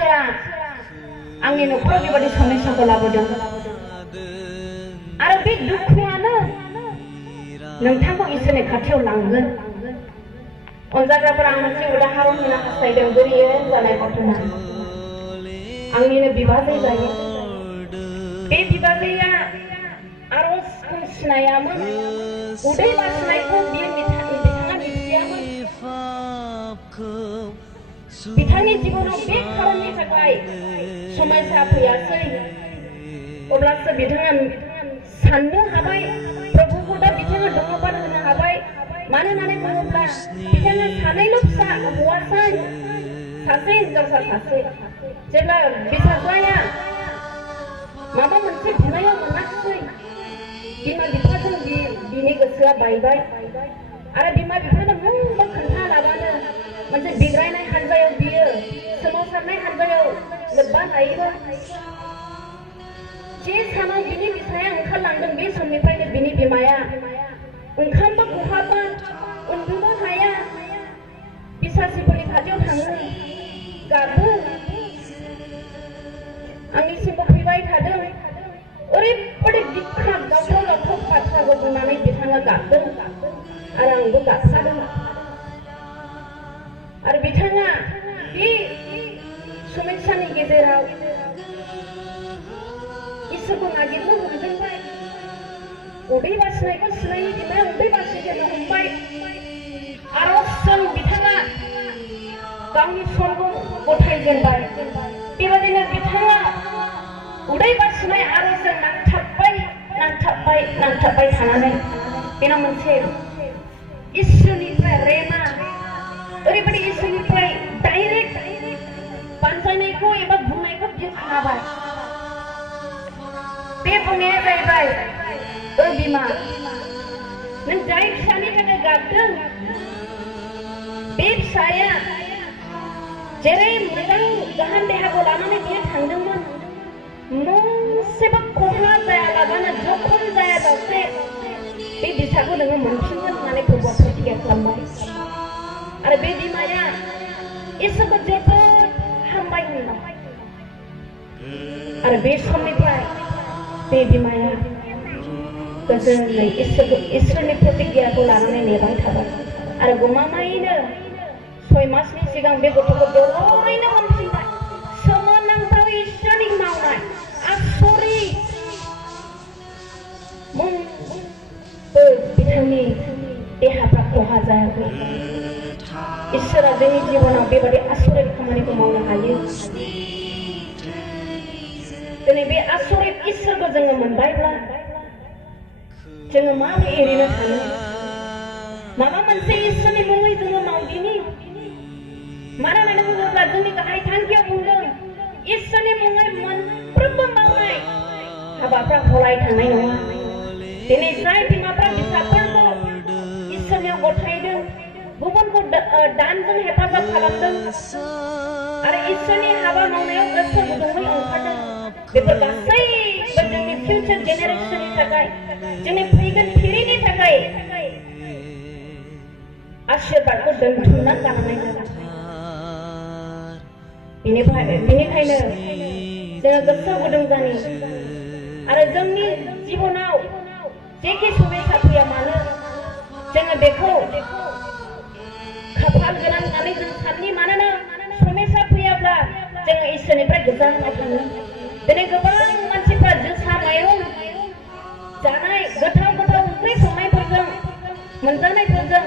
इसोरा आंनि न'खराव बेबादि समस्याखौ लाबोदों आरो बे दुखुआनो नोंथांखौ इसोरनि खाथियाव लांगोन अनजाग्राफोरा आं मोनसे उदाहरन होनो हास्थायदों बोरैयै जानाय घटना आंनिनो बिबाजै जायो बे बिबाजैया आर'जखौ सिनायामोन उदै बासिनायखौ बिथाङा मिथियामोन बिथांनि जिबनाव बे खारननि थाखाय समस्या फैयासै अब्लासो बिथाङा साननो हाबाय प्रभुखौ दा बिथाङा दङबाद होनो हाबाय मानो होननानै बुङोब्ला बिथाङा सानैल' फिसा हौवासा सासे हिनजावसा सासे जेब्ला बिसाजाया माबा मोनसे बिनायाव मोनाखिसै बिमा बिफाजों बिनि गोसोआ बायबाय आरो बिमा बिफानो मोनबा खोन्थालाबानो मोनसे बिग्रायनाय हानजायाव बियो सोमावसारनाय हानजायाव लोब्बा लायोबा जे सानाव बिनि बिफाया ओंखारलांदों बे समनिफ्रायनो बिनि बिमाया ओंखामबो खहाबा उन्दुनो हाया बिसासिफोरनि खाथियाव थाङो गाबो आंनिसिमबो फैबाय थादों ओरैबादि बिख्राब गावथाव बाथ्राखौ बुंनानै बिथाङा गाबदों आरो आंबो गाबफादों आरो बिथाङा बे समस्यानि गेजेराव इसोरखौ नागिरनो हमदोंबाय उदै बासिनायखौ सिनायनो बिमाया उदै बासिजेननो हमबाय आर'जजों बिथाङा गावनि समखौ गथायजेनबाय बेबादिनो बिथाङा उदै बासिनाय आर'जजों नांथाबबाय थानानै बेनाव मोनसे इसोरनिफ्राय रेमा ओरैबादि इसोरनिफ्राय डाइरेक्ट बानजायनायखौ एबा बुंनायखौ बियो खोनाबाय बे बुंनाया जाहैबाय ओ बिमा नों जाय फिसानि थाखाय गाबदों बे फिसाया जेरै मोजां गाहाम देहाखौ लानानै बियो थांदोंमोन मोनसेबो खहा जायालाबानो जखम जायाजासे बे फिसाखौ नोङो मोनफिनगोन होननानै प्रभुआ प्रतिज्ञा खालामबाय आरो बे बिमाया इसोरखौ जोबोद हामबाय होनबाय आरो बे समनिफ्राय बे बिमाया गोजोनै इसोरनि प्रतिज्ञाखौ लानानै नेबाय थाबाय आरो गमामायैनो 6 मासनि सिगां बे गथ'खौ दलरैनो मोनफिनबाय सोमोनांथाव इसोरनि मावनाय आसरित मोनबो बिथांनि देहाफ्रा खहा जायाखै इसोरा जोंनि जिबनाव बेबादि आसरित खामानिखौ मावनो हायो दिनै बे आसरित इसोरखौ जोङो मोनबायब्ला जोङो माबोरै एरैनो थानो माबा मोनसे इसोरनि मुङै जोङो मावदिनि मानो होननानै बुङोब्ला जोंनि गाहाय थांखियाव बुंदों इसोरनि मुङै मोनफ्रोमबो मावनाय हाबाफ्रा हलाय थांनाय नङा दिनै जाय बिमाफ्रा फिसाफोरखौ इसोरनियाव गथायदों गुबुनखौ दानजों हेफाजाब खालामदों आरो इसोरनि हाबा मावनायाव गोसो गुदुङै ओंखारदों बेफोर गासैबो जोंनि फिउचार जेनेरेशननि थाखाय जोंनि फैगोन फिरिनि थाखाय आशीर्बादखौ दोनथुमना गालांनाय जागोन बेनिखायनो जोङो गोसो गुदुं जानि आरो जोंनि जिबनाव जेखि समस्या फैया मानो जोङो बेखौ खाफाल गोनां होननानै जों साननि मानोना समस्या फैयाब्ला जोङो इसोरनिफ्राय गोजानाव थाङो दिनै गोबां मानसिफ्रा जोसा माइरं जानाय गोथाव ओंख्रि संनायफोरजों मोनजानायफोरजों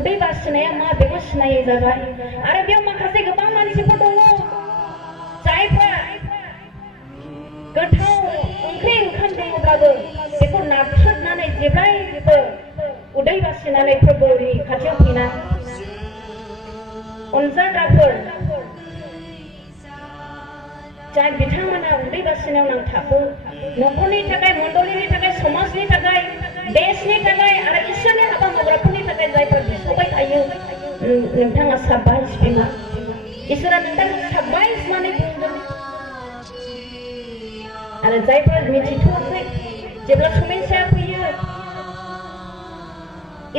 उदै बासिनाया मा बेखौ सिनायै जाबाय आरो बेयाव माखासे गोबां मानसिफोर दङ जायफ्रा गोथाव ओंखाम दङब्लाबो बेखौ नाथ्रोदनानै जेब्लायबो उदै बासिनानै प्रभुनि खाथियाव फैना अनजाग्राफोर जाय बिथांमोना उदै बासिनायाव नांथाबो न'खरनि थाखाय मण्डलीनि थाखाय समाजनि थाखाय देशनि थाखाय आरो इसोरनि हाबा मावग्राफोरनि थाखाय जायफोर बिसावबाय थायो नोंथाङा साबायस बिमा इसोरा नोंथांखौ साबायस होननानै बुंदों आरो जायफोर मिथिथ'वाखै जेब्ला समस्या फैयो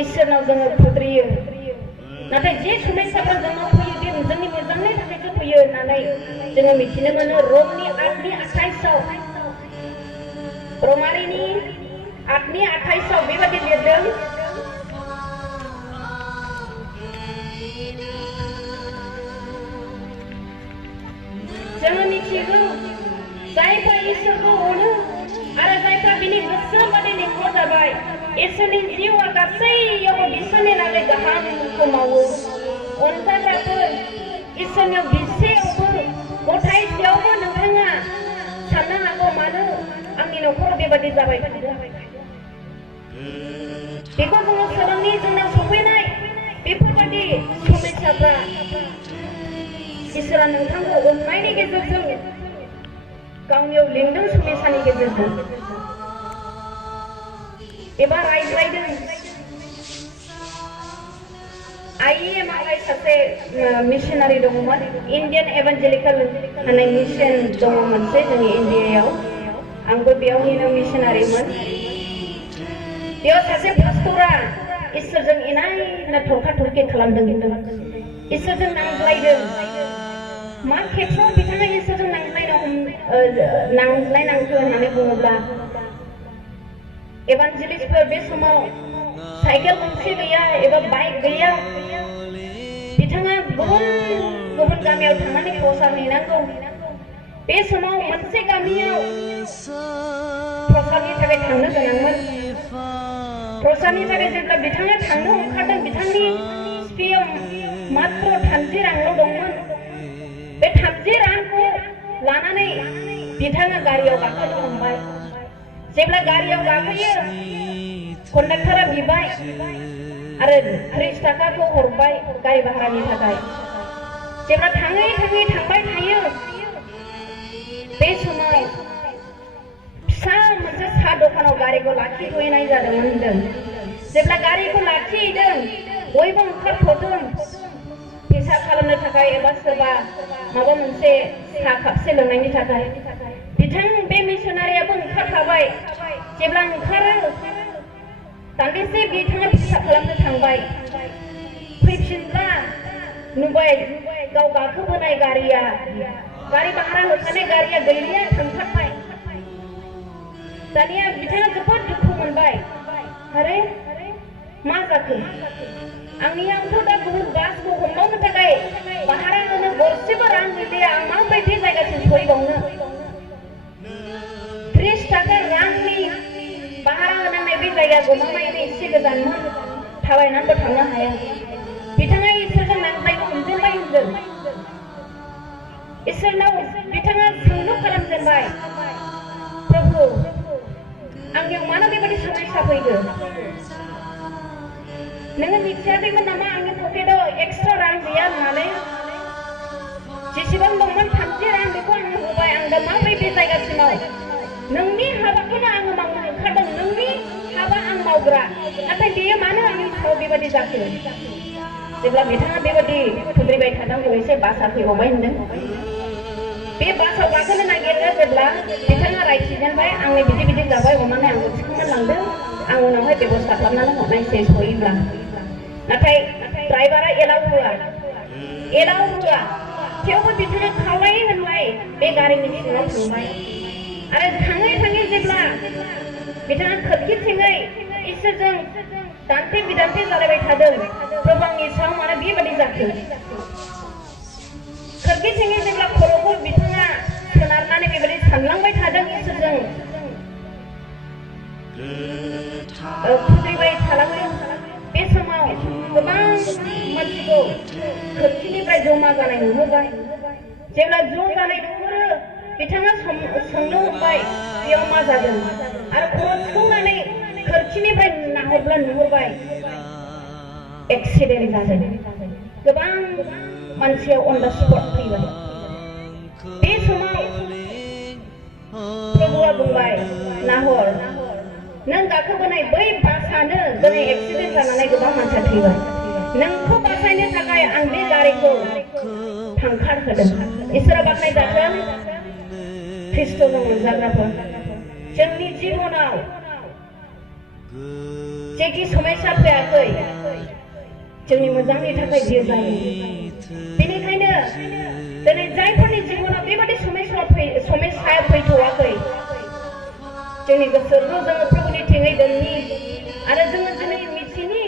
इसोरनाव जोङो खुद्रियो नाथाय जे समस्याफ्रा जोंनाव फैयो बे जोंनि मोजांनि थाखायसो फैयो होननानै जोङो मिथिनो मोनो। रमनि 8:28 रमारिनि 8:28 बेबादि लिरदों। जोङो मिथिगौ जायफ्रा इसोरखौ अनो आरो जायफ्रा बिनि गोसो बादि लेंहर जाबाय, इसोरनि जिउआ गासैयावबो बिसोरनि लागै गाहामखौ मावो। अनसायग्राफोर इसोरनियाव बिसेयावबो गथायसेयावबो नोंथाङा साननो हागौ मानो आंनि न'खराव बेबादि जाबाय थादों। बेखौ जोङो सोलोंनि जोंनाव सफैनाय बेफोरबादि समस्याफ्रा इसोरा नोंथांखौ अननायनि गेजेरजों गावनियाव लिंदों, समस्यानि गेजेरजों एबा रायज्लायदों। IEMआवहाय सासे मिशनारि दङमोन, इन्डियान एभान्जेलिकेल होननाय मिशन दङ मोनसे जोंनि इन्डियायाव। आंबो बेयावनिनो मिशनारिमोन। बेयाव सासे पास्टरा इसोरजों इनायनो थरखा थरखि खालामदों, इसोरजों नांज्लायदों। मा खेथ्रआव बिथाङा इसोरजों नांज्लायनांगौ होननानै बुङोब्ला, एभान्जेलिस्टफोर बे समाव साइकेल गंसे गैया एबा बाइक गैया। बिथाङा गुबुन गुबुन गामियाव थांनानै प्रसार हैनांगौ। बे समाव मोनसे गामियाव प्रसारनि थाखाय थांनो गोनांमोन। प्रसारनि थाखाय जेब्ला बिथाङा थांनो ओंखारदों, बिथांनि सिपियाव मात्र 30 रांल' दंमोन। बे 30 रांखौ लानानै बिथाङा गारियाव गाखोनो हमबाय। जेब्ला गारियाव गाखोयो, कन्डाक्टरा बिबाय आरो 30 थाखाखौ हरबाय गारि भारानि थाखाय। जेब्ला थाङै थाङै थांबाय थायो, बे समाव फिसा मोनसे साहा दखानाव गारिखौ लाखिहैनाय जादोंमोन होनदों। जेब्ला गारिखौ लाखिहैदों, बयबो ओंखारथ'दों पेसाब खालामनो थाखाय एबा सोरबा माबा मोनसे साहा कापसे लोंनायनि थाखाय। बे मिशनारियाबो ओंखारखाबाय। जेब्ला ओंखारो, दान्दिसे बिथाङा पेसाब खालामनो थांबाय। फैफिनब्ला नुबाय गाव गाखोबोनाय गारिया, गारि भारा होखानाय गारिया गैलिया, थांथारबाय। दानिया बिथाङा जोबोद दुखु मोनबाय। आरे मा जाखो? आंनियावथ' दा गुबुन बासखौ हमबावनो थाखाय भारा होनो गरसेबो रां गैलिया। आं माबायदि जायगासिम सहैबावनो? 30 थाखा रांनि भारा होनांनाय बे जायगा गमामायैनो एसे गोजानमोन, थाबायनानैबो थांनो हाया। बिथाङा इसोरजों नांज्लायनो हमजेनबाय होनदों। इसोरनाव बिथाङा सोंलु खालामजेनबाय, प्रभु आंनियाव मानो बेबायदि समस्या फैखो? नोङो मिथियाखैमोन नामा आंनि पकेटाव एक्सट्रा रां गैया होननानै? जेसेबां दंमोन 30 रां बेखौ आंनो होबाय। आं दा माब्रै बे जायगासिमाव? नोंनि हाबाखौनो आङो मावनो ओंखारदों, नोंनि हाबा आं मावग्रा, नाथाय बेयो मानो आंनि सायाव बेबायदि जाखो? जेब्ला बिथाङा बेबायदि खुद्रिबाय थादों, एसे बासआ फैबावबाय होनदों। बे बासाव गाखोनो नागिरनो जेब्ला बिथाङा रायथिजेनबाय, आंनि बिदि बिदि जाबाय, अननानै आंखौ थिखांना लांदों, आं उनावहाय बेबस्था खालामनानै हरनायसै सहैब्ला। नाथाय ड्राइभारा एलाउ होआ। थेवबो बिथाङा खावलाय होनबाय बे गारिनि सिङाव थांबाय। आरो थाङै थाङै जेब्ला बिथाङा खोरखिथिङै इसोरजों दान्थे बिदान्थे जालायबाय थादों, प्रभु आंनि सायाव मानो बेबायदि जाखो? खोरखिथिङै जेब्ला खर'खौ बिथाङा सोनारनानै बेबायदि सानलांबाय थादों, इसोरजों खुद्रिबाय थालांदों। बे समाव गोबां मानसिखौ खोरखिनिफ्राय जमा जानाय नुहुरबाय। जेब्ला ज' जानाय नुहुरो, बिथाङा सोंनो हमबाय बेयाव मा जादों। आरो खर' थिखांनानै खोरखिनिफ्राय नाहरब्ला नुहुरबाय एक्सिडेन्ट जादों। गोबां मानसिया अन दा स्पट फैबाय। बे समाव प्रभुआ बुंबाय, नाहर नों गाखोबोनाय बै बासानो दिनै एक्सिडेन्ट जानानै गोबां मानसिया थैबाय। नोंखौ बासायनो थाखाय आं बे गारिखौ थांखारहोदों। इसोरा बाख्नायजाथों। ख्रिस्ट'जों अनजाग्राफोर, जोंनि जिबनाव जेखि समस्या फैयाखै, जोंनि मोजांनि थाखाय बियो जायो। बेनिखायनो बेनिखायनो दिनै जायफोरनि जिबनाव बेबादि समस्या फैथ'वाखै जोंनि गोसोखौ जोङो प्रभुनि थिङै दोननि आरो जोङो दिनै मिथिनि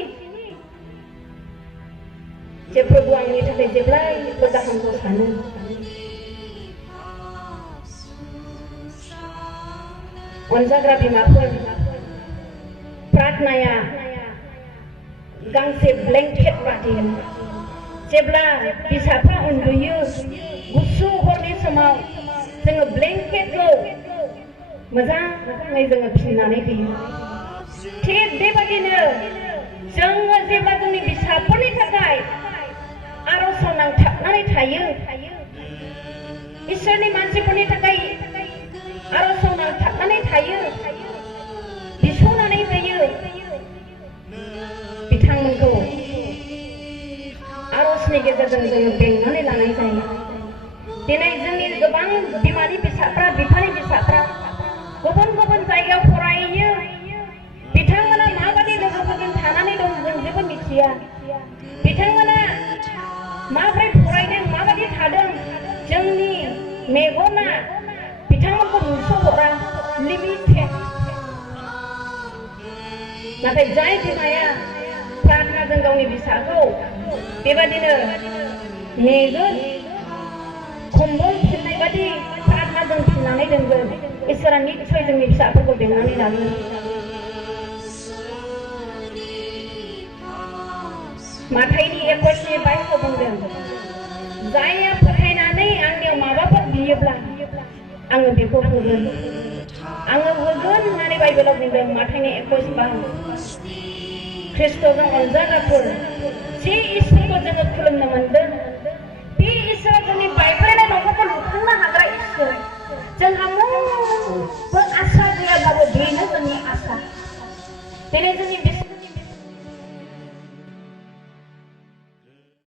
जे प्रभु आंनि थाखाय जेब्लायबो गाहामखौ सानो अनजाग्रा बिमाफोर प्रार्थनाया गांसे ब्लेंकेट बादि जेब्ला फिसाफ्रा उन्दुयो गुसु हरनि समाव जोङो ब्लेंकेटखौ मोजाङै जोङो फिननानै होयो थिग बेबादिनो जोङो जेब्ला जोंनि फिसाफोरनि थाखाय आर'जाव नांथाबनानै थायो इसोरनि मानसिफोरनि थाखाय आर'जाव नांथाबनानै थायो बिसौनानै होयो बिथांमोनखौ आर'जनि गेजेरजों जोङो बेंनानै लानाय जायो दिनै जोंनि गोबां बिमानि फिसाफ्रा बिफानि फिसाफ्रा गुबुन गुबुन जायगायाव फरायो बिथांमोना माबादि लोगोफोरजों थानानै दं जों जेबो मिथिया बिथांमोना माबोरै फरायदों माबादि थादों जोंनि मेगना बिथांमोनखौ नुस'हरा लिमिटेड नाथाय जाय बिमाया प्रार्थनाजों गावनि फिसाखौ बेबादिनो नेगोन खम्बल फिननाय बादि प्रार्थनाजों फिननानै दोनगोन इसोरा निस्सय जोंनि फिसाफोरखौ बेंनानै लागोन माथाइनि 21:22 बुंदों जायहा फोथायनानै आंनियाव माबाफोर बियोब्ला आङो बेखौ होगोन होननानै बाइबेलाव बुंदों माथाइनि 21:22 ख्रिस्ट'जों अनजाग्राफोर जे इसोरखौ जोङो खुलुमनो मोनदों बे इसोरा जोंनि बायफ्लेनाय न'खरखौ लुखांनो हाग्रा इसोर जोंहा मोनबो आसा गैयाब्लाबो बेनो जोंनि आसा दिनै जोंनि